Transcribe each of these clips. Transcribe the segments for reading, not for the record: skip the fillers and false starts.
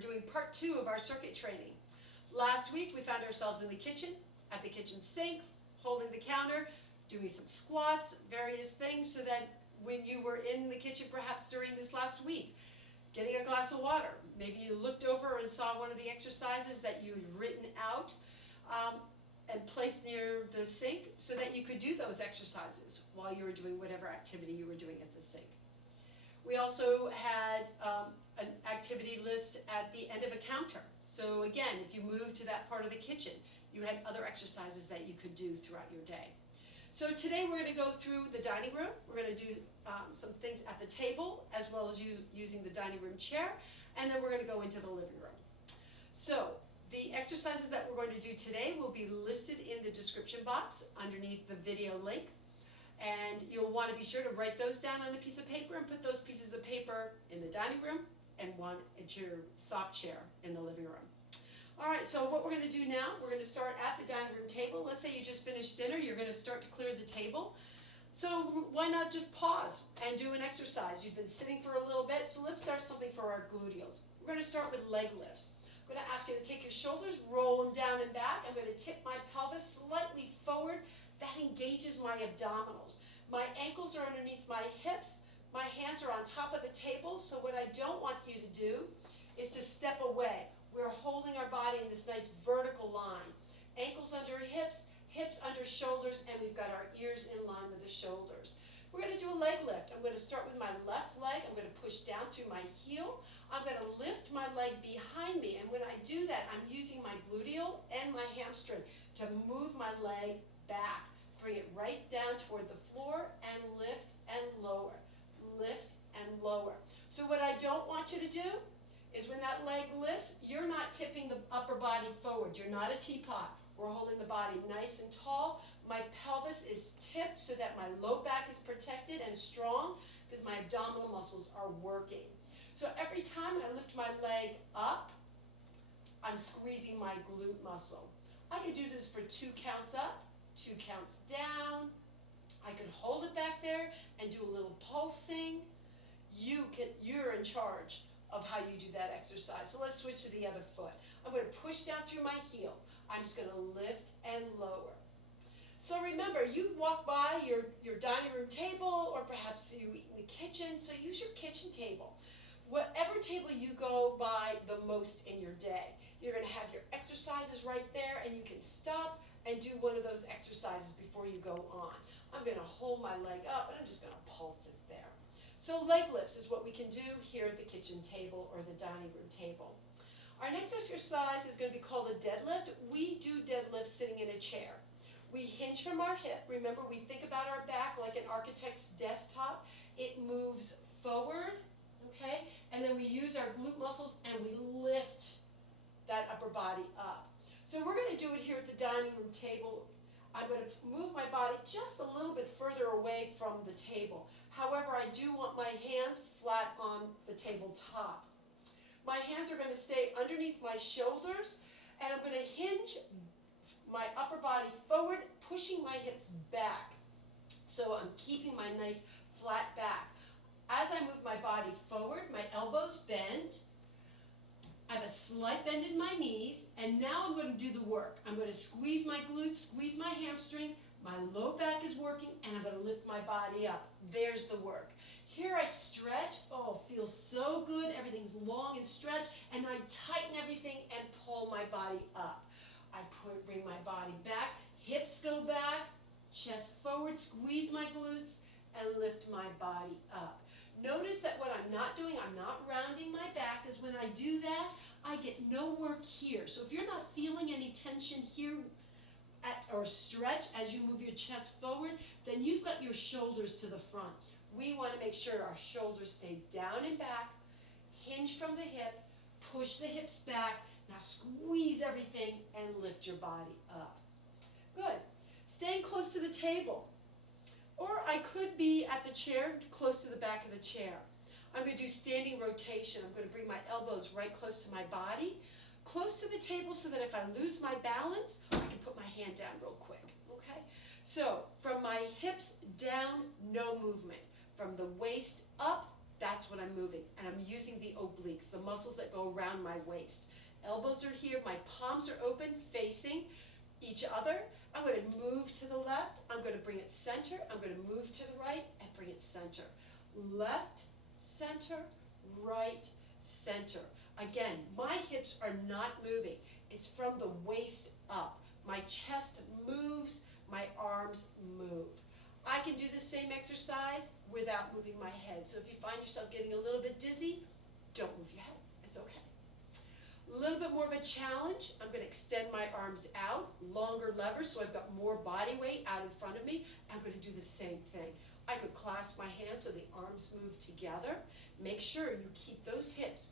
We're doing part 2 of our circuit training. Last week we found ourselves in the kitchen, at the kitchen sink, holding the counter, doing some squats, various things, so that when you were in the kitchen perhaps during this last week, getting a glass of water, maybe you looked over and saw one of the exercises that you had written out and placed near the sink so that you could do those exercises while you were doing whatever activity you were doing at the sink. We also had an activity list at the end of a counter. So again, if you moved to that part of the kitchen, you had other exercises that you could do throughout your day. So today we're going to go through the dining room. We're going to do some things at the table as well as using the dining room chair, and then we're going to go into the living room. So the exercises that we're going to do today will be listed in the description box underneath the video link. And you'll want to be sure to write those down on a piece of paper and put those pieces of paper in the dining room and one at your soft chair in the living room. All right, so what we're going to do now, we're going to start at the dining room table. Let's say you just finished dinner, you're going to start to clear the table. So why not just pause and do an exercise? You've been sitting for a little bit, so let's start something for our gluteals. We're going to start with leg lifts. I'm going to ask you to take your shoulders, roll them down and back. I'm going to tip my pelvis slightly forward. That engages my abdominals. My ankles are underneath my hips. My hands are on top of the table. So what I don't want you to do is to step away. We're holding our body in this nice vertical line. Ankles under hips, hips under shoulders, and we've got our ears in line with the shoulders. We're going to do a leg lift. I'm going to start with my left leg. I'm going to push down through my heel. I'm going to lift my leg behind me. And when I do that, I'm using my gluteal and my hamstring to move my leg back. Bring it right down toward the floor and lift and lower. Lift and lower. So what I don't want you to do is when that leg lifts, you're not tipping the upper body forward. You're not a teapot. We're holding the body nice and tall. My pelvis is tipped so that my low back is protected and strong because my abdominal muscles are working. So every time I lift my leg up, I'm squeezing my glute muscle. I could do this for 2 counts up, 2 counts down. I could hold it back there and do a little pulsing. You're in charge of how you do that exercise. So let's switch to the other foot. I'm going to push down through my heel. I'm just going to lift and lower. So remember, you walk by your dining room table, or perhaps you eat in the kitchen, so use your kitchen table. Whatever table you go by the most in your day, you're going to have your exercises right there, and you can stop and do one of those exercises before you go on. I'm going to hold my leg up, and I'm just going to pulse it there. So leg lifts is what we can do here at the kitchen table or the dining room table. Our next exercise is going to be called a deadlift. We do deadlifts sitting in a chair. We hinge from our hip. Remember, we think about our back like an architect's desktop. It moves forward, okay? And then we use our glute muscles and we lift that upper body up. So we're going to do it here at the dining room table. I'm going to move my body just a little bit further away from the table. However, I do want my hands flat on the tabletop. My hands are going to stay underneath my shoulders, and I'm going to hinge my upper body forward, pushing my hips back. So I'm keeping my nice flat back. As I move my body forward, my elbows bend. I have a slight bend in my knees, and now I'm going to do the work. I'm going to squeeze my glutes, squeeze my hamstrings, my low back is working, and I'm going to lift my body up. There's the work. Here I stretch. Oh, it feels so good. Everything's long and stretched, and I tighten everything and pull my body up. I bring my body back, hips go back, chest forward, squeeze my glutes, and lift my body up. Notice that what I'm not doing, I'm not rounding my back, because when I do that, I get no work here. So if you're not feeling any tension here or stretch as you move your chest forward, then you've got your shoulders to the front. We want to make sure our shoulders stay down and back, hinge from the hip, push the hips back. Now squeeze everything and lift your body up. Good. Staying close to the table. Or I could be at the chair, close to the back of the chair. I'm going to do standing rotation. I'm going to bring my elbows right close to my body, close to the table so that if I lose my balance, I can put my hand down real quick. Okay? So from my hips down, no movement. From the waist up, that's what I'm moving. And I'm using the obliques, the muscles that go around my waist. Elbows are here, my palms are open, facing each other. I'm going to move to the left, I'm going to bring it center, I'm going to move to the right and bring it center. Left, center, right, center. Again, my hips are not moving. It's from the waist up. My chest moves, my arms move. I can do the same exercise without moving my head. So if you find yourself getting a little bit dizzy, don't move your head. It's okay. A little bit more of a challenge. I'm going to extend my arms out, longer levers, so I've got more body weight out in front of me. I'm going to do the same thing. I could clasp my hands so the arms move together. Make sure you keep those hips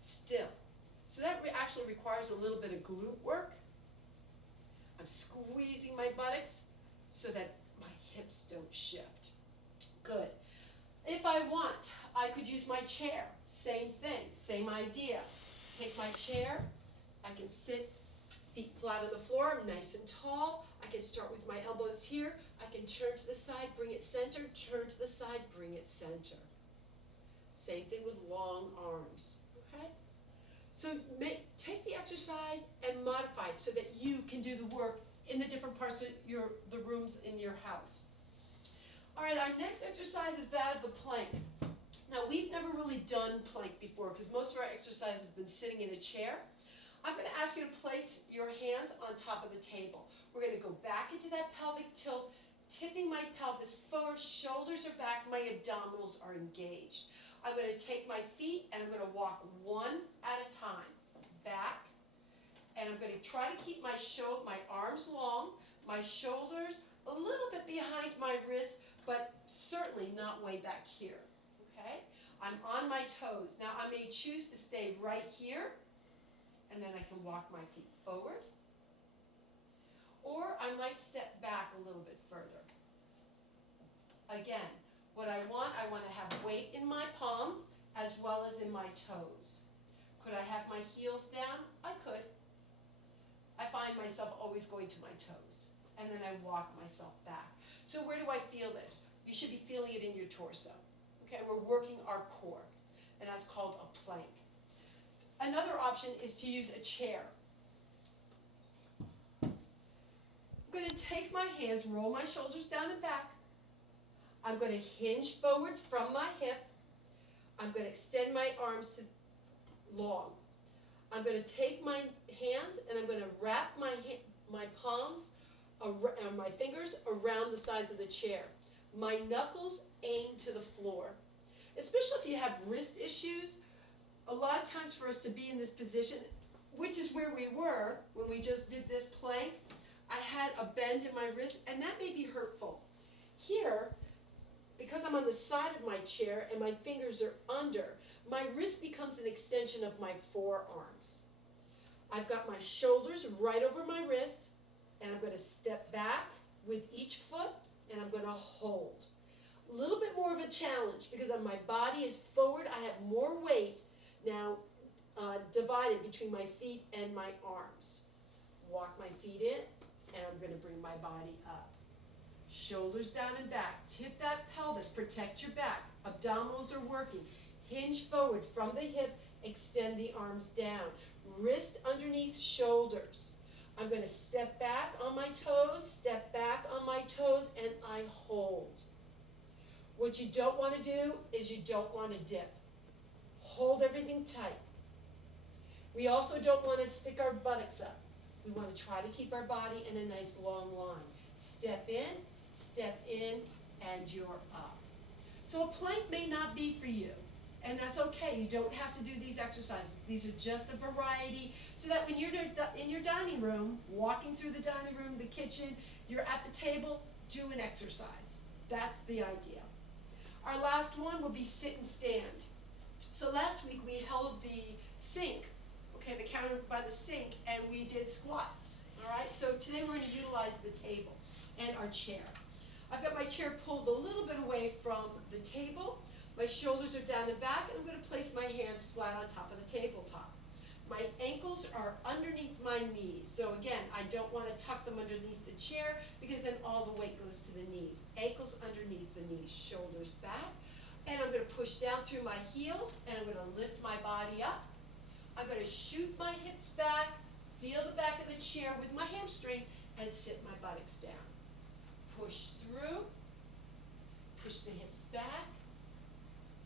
still. So that actually requires a little bit of glute work. I'm squeezing my buttocks so that my hips don't shift. Good. If I want, I could use my chair. Same thing, same idea. Take my chair, I can sit feet flat on the floor, nice and tall. I can start with my elbows here. I can turn to the side, bring it center, turn to the side, bring it center. Same thing with long arms, okay? So take the exercise and modify it so that you can do the work in the different parts of the rooms in your house. All right, our next exercise is that of the plank. Now, we've never really done plank before because most of our exercises have been sitting in a chair. I'm going to ask you to place your hands on top of the table. We're going to go back into that pelvic tilt, tipping my pelvis forward, shoulders are back, my abdominals are engaged. I'm going to take my feet and I'm going to walk one at a time. Back, and I'm going to try to keep my arms long, my shoulders a little bit behind my wrist, but certainly not way back here. Okay? I'm on my toes. Now I may choose to stay right here, and then I can walk my feet forward. Or I might step back a little bit further. Again, what I want to have weight in my palms as well as in my toes. Could I have my heels down? I could. I find myself always going to my toes, and then I walk myself back. So where do I feel this? You should be feeling it in your torso. Okay, we're working our core, and that's called a plank. Another option is to use a chair. I'm going to take my hands, roll my shoulders down and back. I'm going to hinge forward from my hip. I'm going to extend my arms to long. I'm going to take my hands and I'm going to wrap my palms, my fingers around the sides of the chair. My knuckles aim to the floor. Especially if you have wrist issues, a lot of times for us to be in this position, which is where we were when we just did this plank, I had a bend in my wrist, and that may be hurtful. Here, because I'm on the side of my chair and my fingers are under, my wrist becomes an extension of my forearms. I've got my shoulders right over my wrist, and I'm going to step back with each foot, and I'm going to hold. A little bit more of a challenge because my body is forward. I have more weight now divided between my feet and my arms. Walk my feet in, and I'm going to bring my body up. Shoulders down and back. Tip that pelvis. Protect your back. Abdominals are working. Hinge forward from the hip. Extend the arms down. Wrist underneath shoulders. I'm going to step back on my toes, step back on my toes, and I hold. What you don't want to do is you don't want to dip. Hold everything tight. We also don't want to stick our buttocks up. We want to try to keep our body in a nice long line. Step in, and you're up. So a plank may not be for you, and that's okay. You don't have to do these exercises. These are just a variety so that when you're in your dining room, walking through the dining room, the kitchen, you're at the table, do an exercise. That's the idea. Our last one will be sit and stand. So last week we held the sink, okay, the counter by the sink, and we did squats, all right? So today we're going to utilize the table and our chair. I've got my chair pulled a little bit away from the table. My shoulders are down and back, and I'm going to place my hands flat on top of the tabletop. My ankles are underneath my knees. So again, I don't want to tuck them underneath the chair because then all the weight goes to the knees. Ankles underneath the knees, shoulders back. and I'm going to push down through my heels, and I'm going to lift my body up. I'm going to shoot my hips back, feel the back of the chair with my hamstrings, and sit my buttocks down. Push through, push the hips back.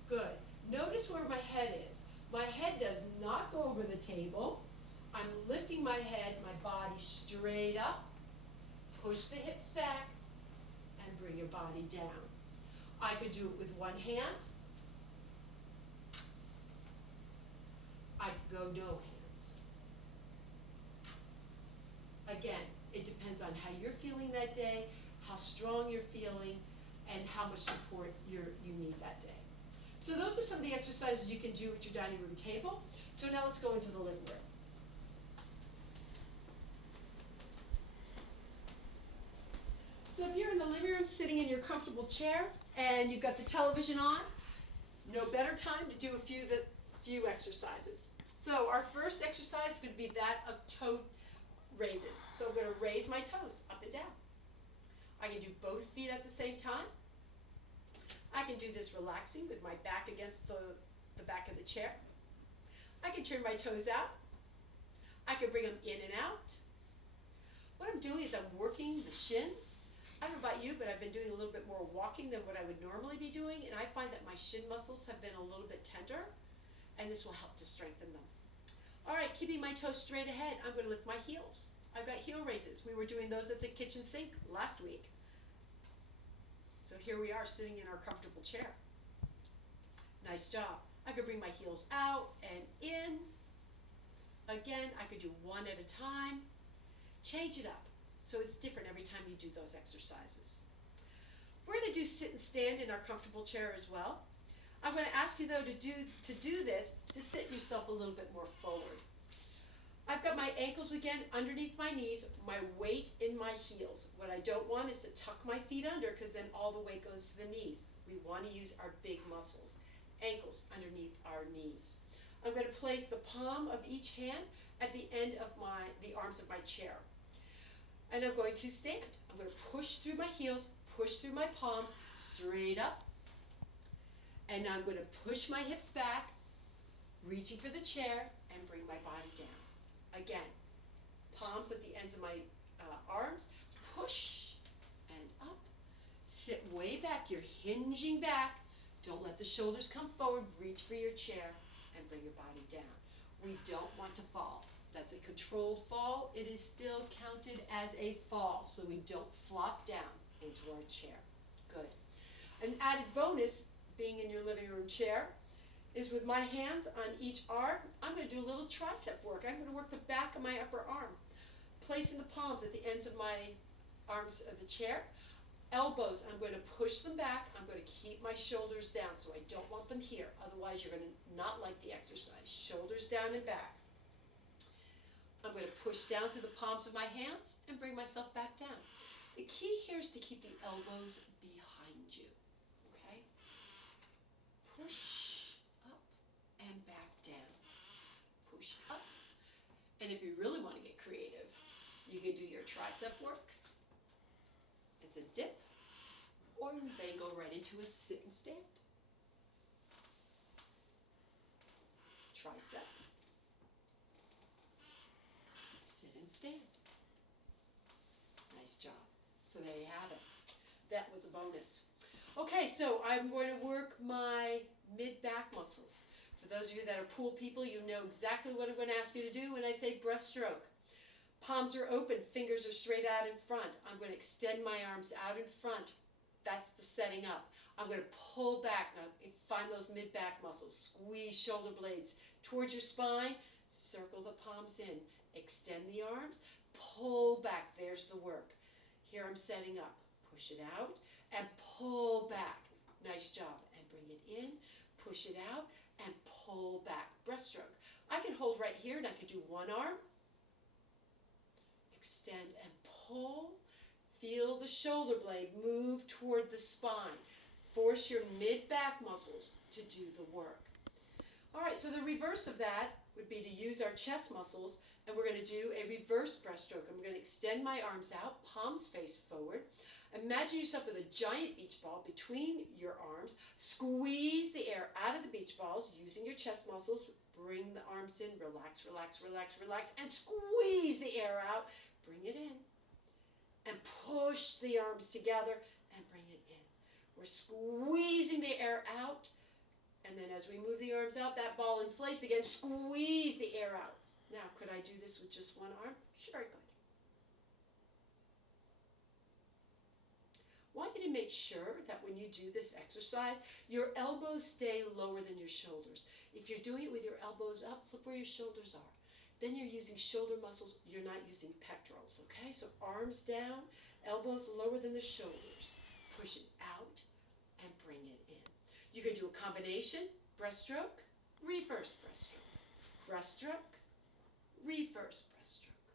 Good. Notice where my head is. My head does not go over the table. I'm lifting my head, my body straight up. Push the hips back and bring your body down. I could do it with one hand. I could go no hands. Again, it depends on how you're feeling that day, how strong you're feeling, and how much support you need that day. So those are some of the exercises you can do at your dining room table. So now let's go into the living room. So if you're in the living room sitting in your comfortable chair and you've got the television on, no better time to do a few exercises. So our first exercise is going to be that of toe raises. So I'm going to raise my toes up and down. I can do both feet at the same time. I can do this relaxing with my back against the back of the chair. I can turn my toes out. I can bring them in and out. What I'm doing is I'm working the shins. I don't know about you, but I've been doing a little bit more walking than what I would normally be doing, and I find that my shin muscles have been a little bit tender, and this will help to strengthen them. All right, keeping my toes straight ahead, I'm going to lift my heels. I've got heel raises. We were doing those at the kitchen sink last week. So here we are sitting in our comfortable chair. Nice job. I could bring my heels out and in. Again, I could do one at a time. Change it up. So it's different every time you do those exercises. We're going to do sit and stand in our comfortable chair as well. I'm going to ask you though to do this, to sit yourself a little bit more forward. I've got my ankles again underneath my knees, my weight in my heels. What I don't want is to tuck my feet under because then all the weight goes to the knees. We want to use our big muscles. Ankles underneath our knees. I'm going to place the palm of each hand at the end of the arms of my chair. And I'm going to stand. I'm going to push through my heels, push through my palms, straight up. And now I'm going to push my hips back, reaching for the chair, and bring my body down. Again, palms at the ends of my arms, push and up. Sit way back. You're hinging back. Don't let the shoulders come forward. Reach for your chair and bring your body down. We don't want to fall. That's a controlled fall. It is still counted as a fall, so we don't flop down into our chair. Good. An added bonus, being in your living room chair, is with my hands on each arm, I'm going to do a little tricep work. I'm going to work the back of my upper arm, placing the palms at the ends of my arms of the chair. Elbows, I'm going to push them back. I'm going to keep my shoulders down, so I don't want them here. Otherwise, you're going to not like the exercise. Shoulders down and back. I'm going to push down through the palms of my hands and bring myself back down. The key here is to keep the elbows behind you, okay? Push up and back down. Push up. And if you really want to get creative, you can do your tricep work. It's a dip, or they go right into a sit and stand. Tricep. Sit and stand. Nice job. So there you have it. That was a bonus. Okay, so I'm going to work my mid-back muscles. For those of you that are pool people, you know exactly what I'm going to ask you to do when I say breaststroke. Palms are open, fingers are straight out in front. I'm going to extend my arms out in front. That's the setting up. I'm going to pull back. Now, find those mid-back muscles. Squeeze shoulder blades towards your spine. Circle the palms in. Extend the arms. Pull back. There's the work. Here I'm setting up. Push it out and pull back. Nice job. And bring it in. Push it out and pull back. Breaststroke. I can hold right here and I can do one arm. Extend and pull. Feel the shoulder blade move toward the spine. Force your mid-back muscles to do the work. All right, so the reverse of that would be to use our chest muscles And we're going to do a reverse breaststroke. I'm going to extend my arms out, palms face forward. Imagine yourself with a giant beach ball between your arms. Squeeze the air out of the beach balls using your chest muscles. Bring the arms in, relax, relax, relax, relax, and squeeze the air out. Bring it in. And push the arms together and bring it in. We're squeezing the air out. And then as we move the arms out, that ball inflates again. Squeeze the air out. Now, could I do this with just one arm? Sure, I could. I want you to make sure that when you do this exercise, your elbows stay lower than your shoulders. If you're doing it with your elbows up, look where your shoulders are. Then you're using shoulder muscles. You're not using pectorals, okay? So arms down, elbows lower than the shoulders. Push it out and bring it in. You can do a combination, breaststroke, reverse breaststroke, breaststroke, reverse breaststroke,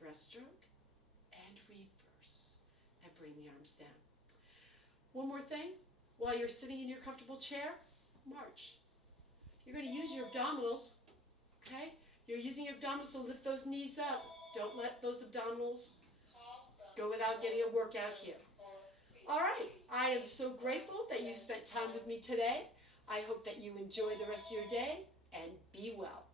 breaststroke, and reverse, and bring the arms down. One more thing, while you're sitting in your comfortable chair, march. You're going to use your abdominals, okay? You're using your abdominals to lift those knees up. Don't let those abdominals go without getting a workout here. All right, I am so grateful that you spent time with me today. I hope that you enjoy the rest of your day, and be well.